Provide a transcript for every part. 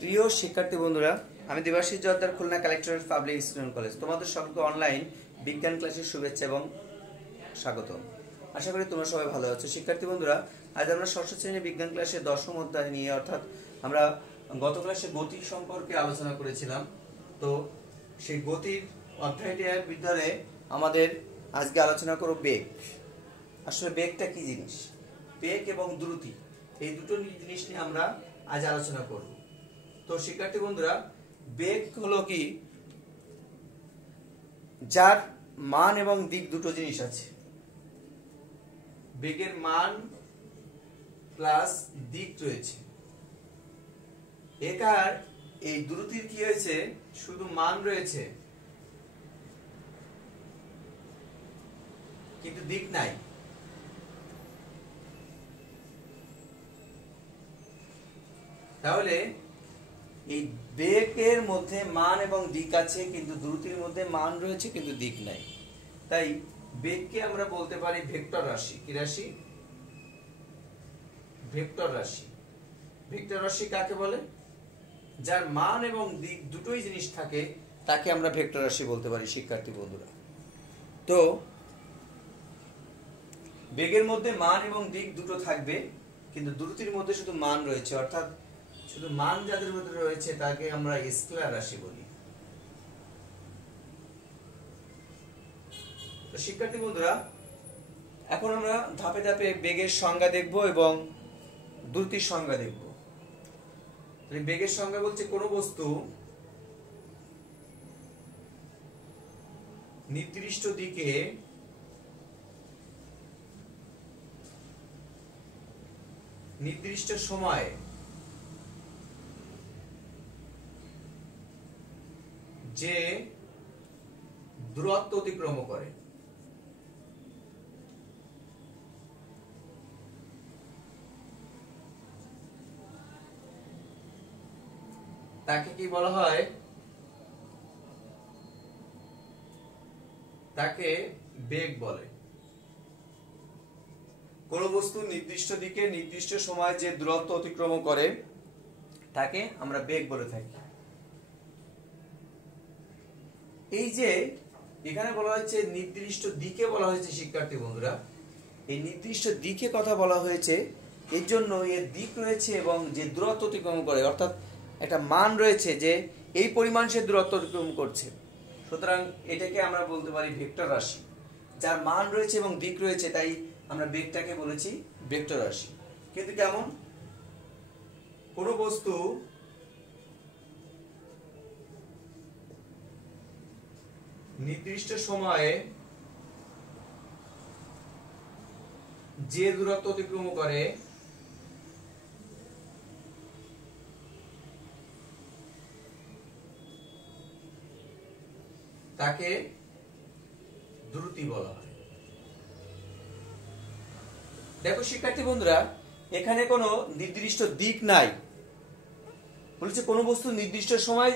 প্রিয় শিক্ষার্থী বন্ধুরা, আমি Debashis Jordar, Khulna collectorate public student college, তোমাদের সকলকে অনলাইন বিজ্ঞান ক্লাসের শুভেচ্ছা এবং স্বাগতম। আশা করি তোমরা সবাই ভালো আছো। শিক্ষার্থী বন্ধুরা, আজ আমরা ষষ্ঠ শ্রেণীর বিজ্ঞান ক্লাসের 10ম অধ্যায় নিয়ে, অর্থাৎ আমরা গত ক্লাসে গতি সম্পর্কে আলোচনা করেছিলাম। তো সেই গতির অধ্যায়টির ভিতরে আমাদের আজকে আলোচনা করব বেগ। আসলে বেগটা কি জিনিস, বেগ এবং দ্রুতি, এই দুটো জিনিস নিয়ে আমরা আজ আলোচনা করব। তো শিক্ষার্থী বন্ধুরা, বেগ হলো কি, যার মান এবং দিক দুটো জিনিস আছে। বেগের মান প্লাস দিক রয়েছে। একার এই দ্রুতির কি হয়েছে, শুধু মান রয়েছে কিন্তু দিক নাই। তাহলে এই বেগের মধ্যে মান এবং দিক আছে, কিন্তু দ্রুতির মধ্যে মান রয়েছে কিন্তু দিক নাই। তাই বেগকে আমরা বলতে পারি ভেক্টর রাশি। কি রাশি? ভেক্টর রাশি। ভেক্টর রাশি কাকে বলে? যার মান এবং দিক দুটোই জিনিস থাকে তাকে আমরা ভেক্টর রাশি বলতে পারি। শিক্ষার্থী বন্ধুরা, তো বেগের মধ্যে মান এবং দিক দুটো থাকবে, কিন্তু দ্রুতির মধ্যে শুধু মান রয়েছে, অর্থাৎ শুধু মান যাদের মধ্যে রয়েছে তাকে আমরা স্কেলার রাশি বলি। তো শিক্ষার্থী বন্ধুরা, এখন আমরা ধাপে ধাপে বেগের সংজ্ঞা দেখব এবং দ্রুতির সংজ্ঞা দেখব। বেগের সংজ্ঞা বলছে কোন বস্তু নির্দিষ্ট দিকে নির্দিষ্ট সময়ে যে দূরত্ব অতিক্রম করে তাকে কি বলা হয়? তাকে বেগ বলে। কোন বস্তু নির্দিষ্ট দিকে নির্দিষ্ট সময়ে যে দূরত্ব অতিক্রম করে তাকে আমরা বেগ বলে থাকি। এই যে এখানে বলা হয়েছে নির্দিষ্ট দিকে বলা হয়েছে, শিক্ষার্থী বন্ধুরা, এই নির্দিষ্ট দিকে কথা বলা হয়েছে, এর জন্য এর দিক রয়েছে এবং যে দূরত্ব অতিক্রম করে, অর্থাৎ একটা মান রয়েছে যে এই পরিমাণ সে দূরত্ব অতিক্রম করছে। সুতরাং এটাকে আমরা বলতে পারি ভেক্টর রাশি। যার মান রয়েছে এবং দিক রয়েছে, তাই আমরা বেগটাকে বলেছি ভেক্টর রাশি। কিন্তু কেমন? কোন বস্তু নির্দিষ্ট সময়ে যে দূরত্ব অতিক্রম করে তাকে দ্রুতি বলা হয়। দেখো শিক্ষার্থী বন্ধুরা, এখানে কোনো নির্দিষ্ট দিক নাই, বলছে কোন বস্তু নির্দিষ্ট সময়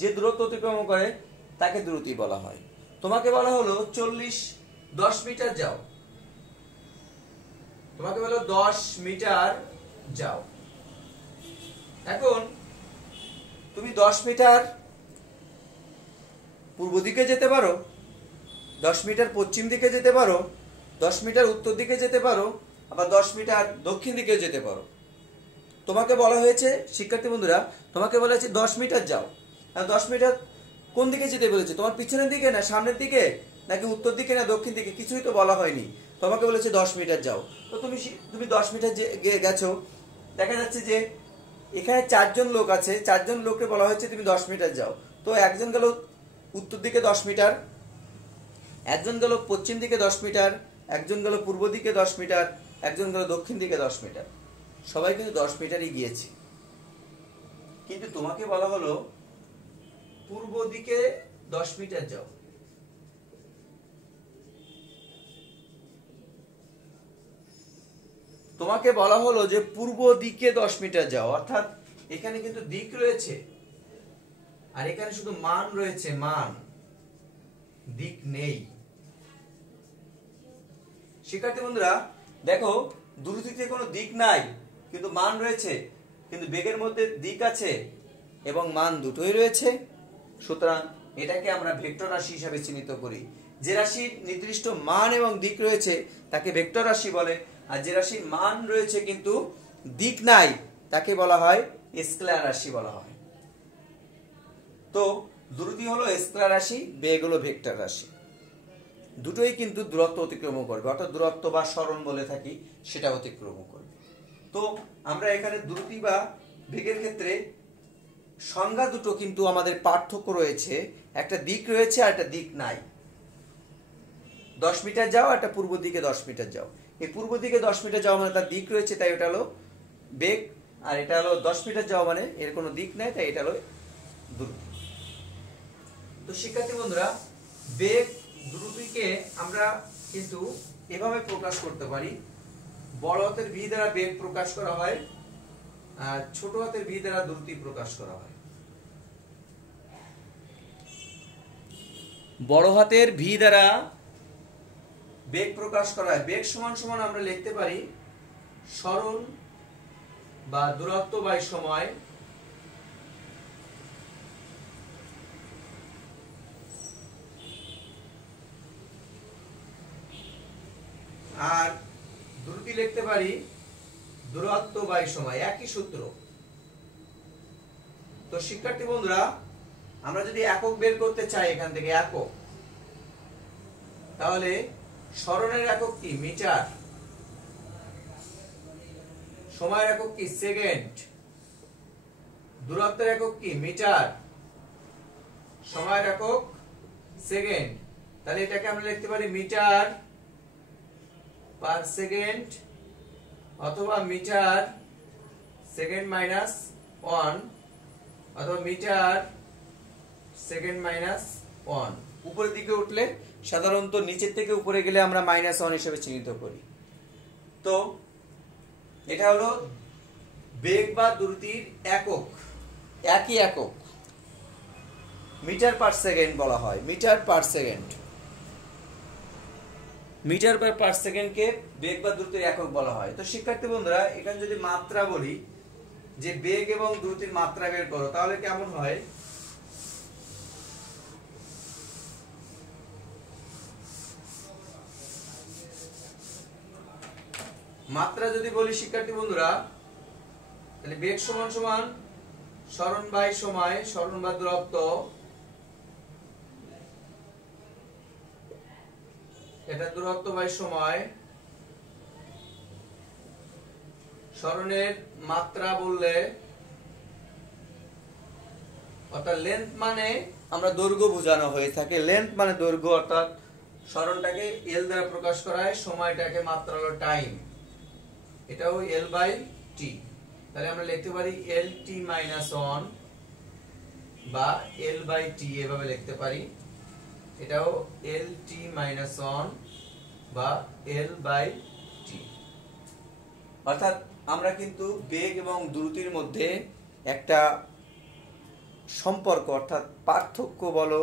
যে দূরত্ব অতিক্রম করে তাকে দ্রুতি বলা হয়। তোমাকে বলা হলো 10 মিটার যাও, তোমাকে বলো 10 মিটার যাও। এখন তুমি 10 মিটার পূর্ব দিকে যেতে পারো, 10 মিটার পশ্চিম দিকে যেতে পারো, 10 মিটার উত্তর দিকে যেতে পারো, আবার 10 মিটার দক্ষিণ দিকে যেতে পারো। তোমাকে বলা হয়েছে, শিক্ষার্থী বন্ধুরা, তোমাকে বলা হয়েছে 10 মিটার যাও। আর 10 মিটার কোন দিকে যেতে বলেছে? তোমার পিছনের দিকে, না সামনের দিকে, নাকি উত্তর দিকে, না দক্ষিণ দিকে? কিছুই তো বলা হয়নি। তোমাকে বলেছে 10 মিটার যাও। তো তুমি 10 মিটার গেছো। দেখা যাচ্ছে যে এখানে 4 জন লোক আছে, 4 জন লোককে বলা হয়েছে তুমি 10 মিটার যাও। তো একজন গেল উত্তর দিকে 10 মিটার, একজন গেল পশ্চিম দিকে 10 মিটার, একজন গেল পূর্ব দিকে 10 মিটার, একজন গেল দক্ষিণ দিকে 10 মিটার। সবাই কিন্তু 10 মিটারই গিয়েছে। কিন্তু তোমাকে বলা হলো পূর্ব দিকে 10 মিটার যাও। তোমাকে বলা হলো যে পূর্ব দিকে 10 মিটার যাও, অর্থাৎ এখানে কিন্তু দিক রয়েছে আর এখানে শুধু মান রয়েছে, মান, দিক নেই। শিক্ষার্থী বন্ধুরা দেখো, দ্রুতিতে কোনো দিক নাই কিন্তু মান রয়েছে, কিন্তু বেগের মধ্যে দিক আছে এবং মান দুটোই রয়েছে, সুতরাং এটাকে আমরা ভেক্টর রাশি হিসাবে চিহ্নিত করি। যে রাশির নির্দিষ্ট মান এবং দিক রয়েছে তাকে ভেক্টর রাশি বলে, আর যে রাশির মান রয়েছে কিন্তু দিক নাই তাকে বলা হয় স্কেলার রাশি বলা হয়। তো দ্রুতি হলো স্কেলার রাশি, বেগ হলো ভেক্টর রাশি। দুটোই কিন্তু দূরত্ব অতিক্রম করবে, অর্থাৎ দূরত্ব বা সরণ বলে থাকি, সেটা অতিক্রম করবে। তো আমরা এখানে দ্রুতি বা বেগের ক্ষেত্রে সংজ্ঞা দুটো কিন্তু আমাদের পার্থক্য রয়েছে, একটা দিক রয়েছে আর একটা দিক নাই। 10 মিটার যাও, একটা পূর্ব দিকে 10 মিটার যাও। এই পূর্ব দিকে 10 মিটার যাওয়া মানে তার দিক রয়েছে, তাই ওটা হলো বেগ, আর এটা হলো 10 মিটার যাওয়া মানে এর কোনো দিক নাই, তাই এটা হলো দ্রুতি। তো শিক্ষার্থী বন্ধুরা, বেগ দ্রুতিকে আমরা কিন্তু এভাবে প্রকাশ করতে পারি। বড় হাতের ভি দ্বারা বেগ প্রকাশ করা হয়, আর ছোট হাতের ভি দ্বারা দ্রুতি প্রকাশ করা হয়। বড় হাতের ভি দ্বারা বেগ প্রকাশ করা হয়। বেগ সমান সমান আমরা লিখতে পারি সরণ বা দূরত্ব বাই সময় আর দ্রুতি লিখতে পারি দূরত্ব বাই সময়, একই সূত্র। তো শিক্ষার্থী বন্ধুরা, আমরা যদি একক বের করতে চাই এখান থেকে একক, তাহলে সরণের একক কি? মিটার। সময়ের একক কি? সেকেন্ড। দূরত্বের একক কি? মিটার। সময়ের একক সেকেন্ড। তাহলে এটাকে আমরা লিখতে পারি মিটার পার সেকেন্ড, অথবা মিটার সেকেন্ড মাইনাস 1, অথবা মিটার সেকেন্ড মাইনাস 1। উপরের দিকে উঠলে সাধারণত নিচের থেকে উপরে গেলে আমরা -1 হিসেবে চিহ্নিত করি। তো এটা হলো বেগ বা দ্রুতির একক, একই একক, মিটার পার সেকেন্ড বলা হয়। Metre per second, metre per সেকেন্ডকে বেগ বা দ্রুতির একক বলা হয়। তো শিক্ষার্থী বন্ধুরা, এখানে যদি মাত্রা বলি যে বেগ এবং দ্রুতির মাত্রা বের করো, তাহলে কেমন হয়? মাত্রা যদি বলি শিক্ষার্থী বন্ধুরা, তাহলে বেগ সমান সমান সরণ বাই সময়, সরণ বা দূরত্ব, এটা দূরত্ব বাই সময়। সরণের মাত্রা বললে, অর্থাৎ লেন্থ মানে আমরা দৈর্ঘ্য বোঝানো হয়ে থাকে। লেন্থ মানে দৈর্ঘ্য, অর্থাৎ সরণটাকে এল দ্বারা প্রকাশ করা হয়, সময়টাকে মাত্রা হলো টাইম, এটাও এল বাই টি। তাহলে আমরা লিখতে পারি এল টি মাইনাস 1 বা এল বাই টি, এভাবে লিখতে পারি। এটাও এল টি মাইনাস 1 বা এল বাই টি। অর্থাৎ আমরা কিন্তু বেগ এবং দ্রুতির মধ্যে একটা সম্পর্ক, অর্থাৎ পার্থক্য বলো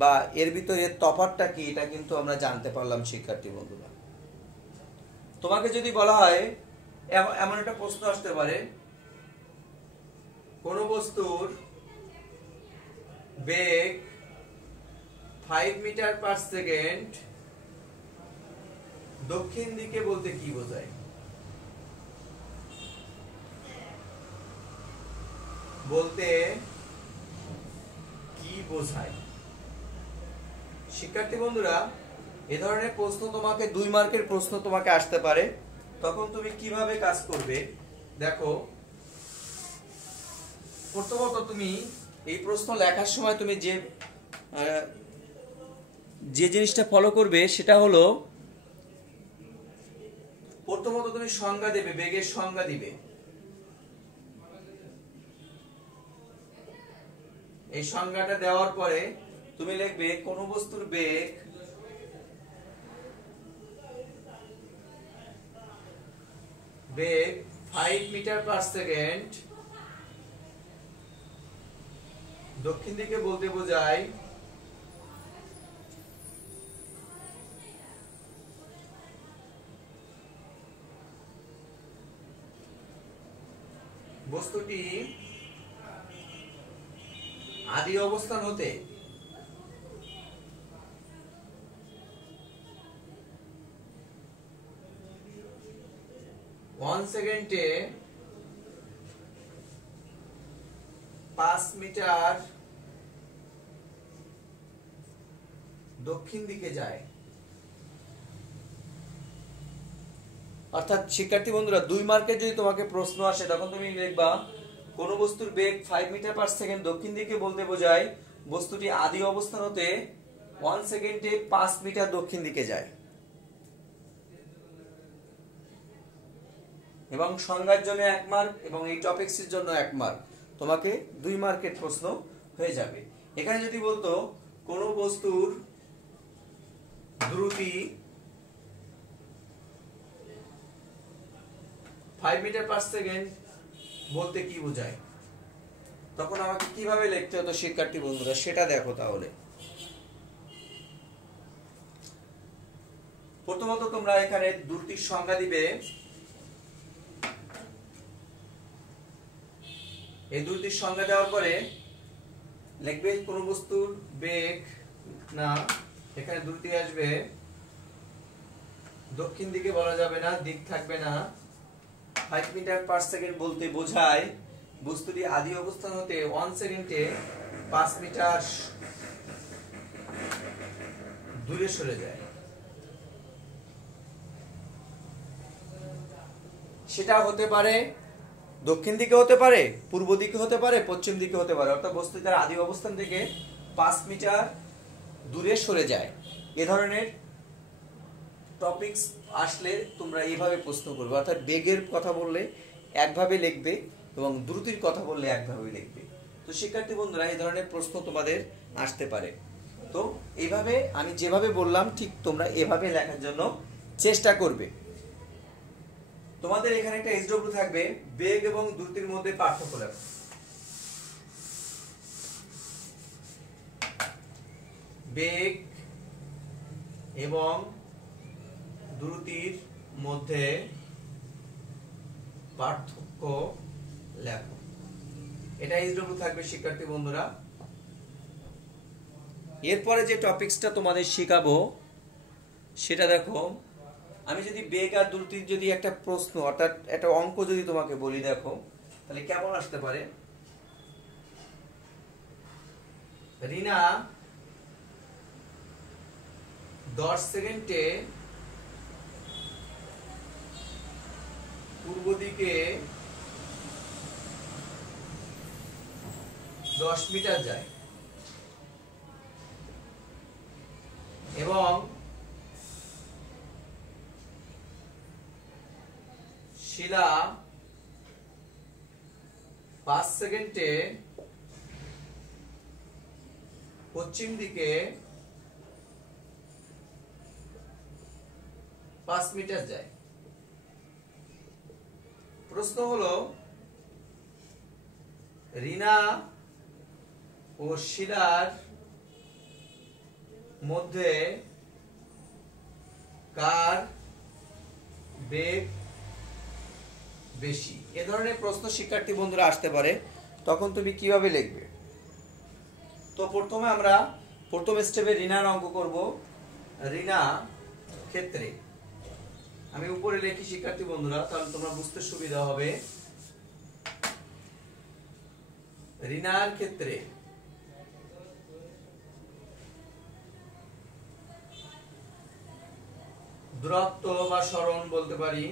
বা এর ভিতরে তফাৎটা কি, এটা কিন্তু আমরা জানতে পারলাম শিক্ষার্থী বন্ধুরা। তোমাকে যদি বলা হয়, এমন একটা প্রশ্ন আসতে পারে, কোন বস্তুর বেগ 5 মিটার পার সেকেন্ড দক্ষিণ দিকে বলতে কি বোঝায়? বলতে কি বোঝায়? শিক্ষার্থী বন্ধুরা, এ ধরনের প্রশ্ন তোমাকে 2 মার্কের প্রশ্ন তোমাকে আসতে পারে। তখন তুমি কিভাবে কাজ করবে? দেখো, প্রথমত তুমি এই প্রশ্ন লেখার সময় তুমি যে জিনিসটা ফলো করবে সেটা হলো, প্রথমত তুমি সংজ্ঞা দেবে, বেগের সংজ্ঞা দিবে। এই সংজ্ঞাটা দেওয়ার পরে তুমি লিখবে কোন বস্তুর বেগ বেগ 5 মিটার পার সেকেন্ড দক্ষিণ দিকে বলতে বোঝায় বস্তুটি আদি অবস্থান হতে ওয়ান সেকেন্ডে 5 মিটার দক্ষিণ দিকে যায়। অর্থাৎ শিক্ষার্থী বন্ধুরা 2 মার্কের যদি তোমাকে প্রশ্ন আসে তখন তুমি লিখবা কোন বস্তুর বেগ 5 মিটার পার সেকেন্ড দক্ষিণ দিকে বলতে বোঝায় বস্তুটি আদি অবস্থান হতে 1 সেকেন্ডে 5 মিটার দক্ষিণ দিকে যায়। এবং সংজ্ঞার জন্য 1 মার্ক এবং এই টপিকসের জন্য 1 মার্ক, তোমাকে 2 মার্কের প্রশ্ন হয়ে যাবে। এখানে যদি বলতো কোন বস্তুর দ্রুতি 5 মিটার পার সেকেন্ড বলতে কি বোঝায়, তখন আমাকে কিভাবে লিখতে হতো শিক্ষার্থী বন্ধুরা সেটা দেখো। তাহলে প্রথমত তোমরা এখানে দ্রুতির সংজ্ঞা দিবে। এই দ্রুতির সংজ্ঞা দেওয়ার পরে লিখবে কোন বস্তুর বেগ, না এখানে দ্রুতি আসবে, দক্ষিণ দিকে বলা যাবে না, দিক থাকবে না। 5 মিটার পার সেকেন্ড বলতে বোঝায় বস্তুটি আদি অবস্থান হতে 1 সেকেন্ডে 5 মিটার দূরে সরে যায়। সেটা হতে পারে দক্ষিণ দিকে, হতে পারে পূর্ব দিকে, হতে পারে পশ্চিম দিকে, হতে পারে। অর্থাৎ বস্তু তার আদি অবস্থান থেকে 5 মিটার দূরে সরে যায়। এ ধরনের টপিকস আসলে তোমরা এইভাবে প্রশ্ন করবে। অর্থাৎ বেগের কথা বললে একভাবে লিখবে এবং দ্রুতির কথা বললে একভাবে লিখবে। তো শিক্ষার্থী বন্ধুরা এই ধরনের প্রশ্ন তোমাদের আসতে পারে। তো এইভাবে আমি যেভাবে বললাম ঠিক তোমরা এভাবে লেখার জন্য চেষ্টা করবে। তোমাদের এখানে একটা এসডব্লিউ থাকবে, বেগ এবং দ্রুতির মধ্যে পার্থক্য লেখো। বেগ এবং দ্রুতির মধ্যে পার্থক্য লেখো। এটা এসডব্লিউ থাকবে শিক্ষার্থী বন্ধুরা। এরপরে যে টপিকসটা তোমাদের শেখাবো সেটা দেখো। আমি যদি বেগ আর দ্রুতির যদি একটা প্রশ্ন অর্থাৎ একটা অঙ্ক যদি তোমাকে বলি, দেখো তাহলে কেমন আসতে পারে। রিনা 10 সেকেন্ডে পূর্ব দিকে 10 মিটার যায় এবং শিলা 5 সেকেন্ডে পশ্চিম দিকে 5 মিটার যায়। প্রশ্ন হলো রিনা ও শিলার মধ্যে কার বেগ বেশি। এ ধরনের প্রশ্ন শিক্ষার্থী বন্ধুরা আসতে পারে, তখন তুমি কিভাবে লিখবে। তো প্রথমে আমরা প্রথম স্টেপে রিনার অঙ্ক করব। রিনা ক্ষেত্রে আমি উপরে লিখি শিক্ষার্থী বন্ধুরা, তাহলে তোমরা বুঝতে সুবিধা হবে। রিনার ক্ষেত্রে দূরত্ব বা সরণ বলতে পারি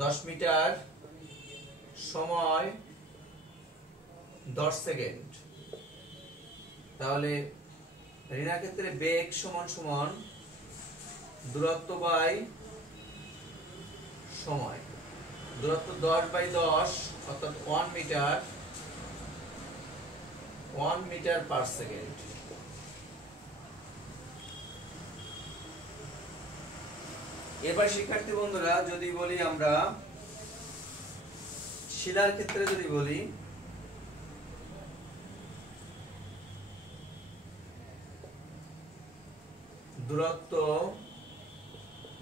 10 মিটার, সময় 10 সেকেন্ড। তাহলে রিনার ক্ষেত্রে বেগ সমান সমান দূরত্ব বাই সময়। দূরত্ব 10/10 অর্থাৎ 1 মিটার, 1 মিটার পার সেকেন্ড। এবার শিক্ষার্থী বন্ধুরা যদি বলি আমরা শিলার ক্ষেত্রে যদি বলি, দূরত্ব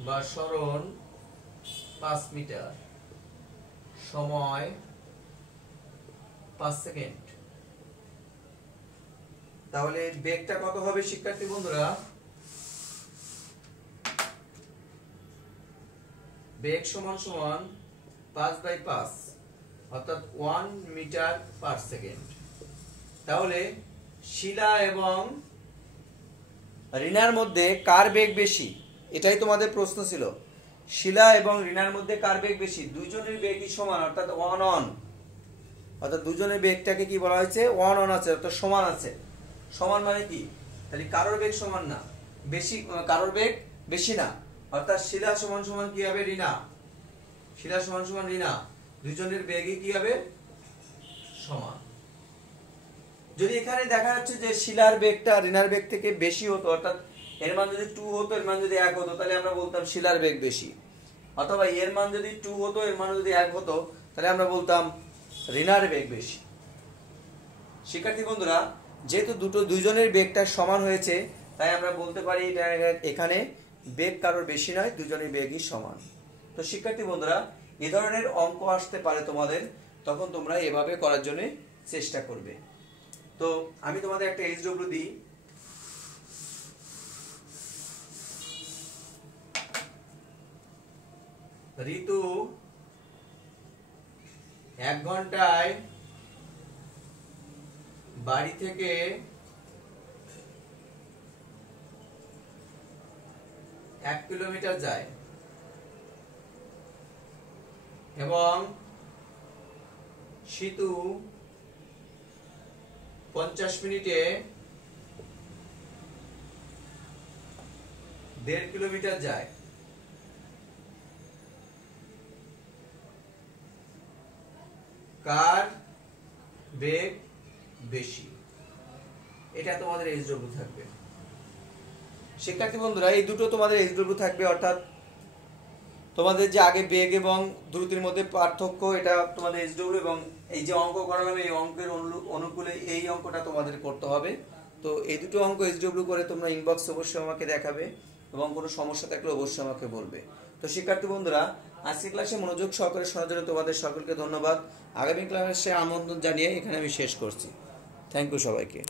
বা সরণ 5 মিটার, সময় 5 সেকেন্ড। তাহলে বেগটা কত হবে শিক্ষার্থী বন্ধুরা? বেগ সমান সমান 5/5 অর্থাৎ 1 মিটার পার সেকেন্ড। তাহলে শিলা এবং রিনার মধ্যে কার বেগ বেশি, এটাই তোমাদের প্রশ্ন ছিল। শিলা এবং রিনার মধ্যে কার বেগ বেশি? দুইজনের বেগই সমান অর্থাৎ 1 অন, অর্থাৎ দুজনের বেগটাকে কি বলা হয়েছে? 1 অন আছে অর্থাৎ সমান আছে। সমান মানে কি? তাহলে কারোর বেগ সমান না, বেশি, কারোর বেগ বেশি না, অর্থাৎ শিলা সমান সমান কি হবে? রিনা। শিলা সমান সমান রিনা, দুজনের বেগই কি হবে? সমান। যদি এখানে দেখা যাচ্ছে যে শিলার বেগটা রিনার বেগ থেকে বেশি হতো, অর্থাৎ এর মান যদি 2 হতো, এর মান যদি 1 হতো, তাহলে আমরা বলতাম শিলার বেগ বেশি। অথবা এর মান যদি 2 হতো, এর মান যদি 1 হতো, তাহলে আমরা বলতাম রিনার বেগ বেশি। শিক্ষার্থী বন্ধুরা, যেহেতু দুইজনের বেগটা সমান হয়েছে, তাই আমরা বলতে পারি এখানে বেগ কারোর বেশি নয়, দুজনের বেগই সমান। তো শিক্ষার্থী বন্ধুরা, এ ধরনের অঙ্ক আসতে পারে তোমাদের, তখন তোমরা এভাবে করার জন্য চেষ্টা করবে। তো আমি তোমাদের একটা এইচডব্লিউ দিই। ঋতু 1 ঘন্টায় বাড়ি থেকে 1 কিলোমিটার যায় এবং শীতু 50 মিনিটে 1.5 কিলোমিটার যায়। কার বেগ বেশি? এটা তোমাদের এইচডব্লিউ থাকবে। শিক্ষার্থী বন্ধুরা, এই দুটো তোমাদের এইচডব্লিউ থাকবে, অর্থাৎ তোমাদের যে আগে বেগ এবং দ্রুতির মধ্যে পার্থক্য, এটা তোমাদের এইচডব্লিউ, এবং এই যে অঙ্ক করালাম এই অঙ্কের অনুকূলে এই অঙ্কটা তোমাদের করতে হবে। তো এই দুটো অঙ্ক এইচডব্লিউ করে তোমরা ইনবক্স অবশ্যই আমাকে দেখাবে, এবং কোনো সমস্যা থাকলে অবশ্যই আমাকে বলবে। তো শিক্ষার্থী বন্ধুরা, আজকের ক্লাসে মনোযোগ সহকারে শোনার জন্য তোমাদের সকলকে ধন্যবাদ। আগামী ক্লাসে আমন্ত্রণ জানিয়ে এখানে আমি শেষ করছি। থ্যাংক ইউ সবাইকে।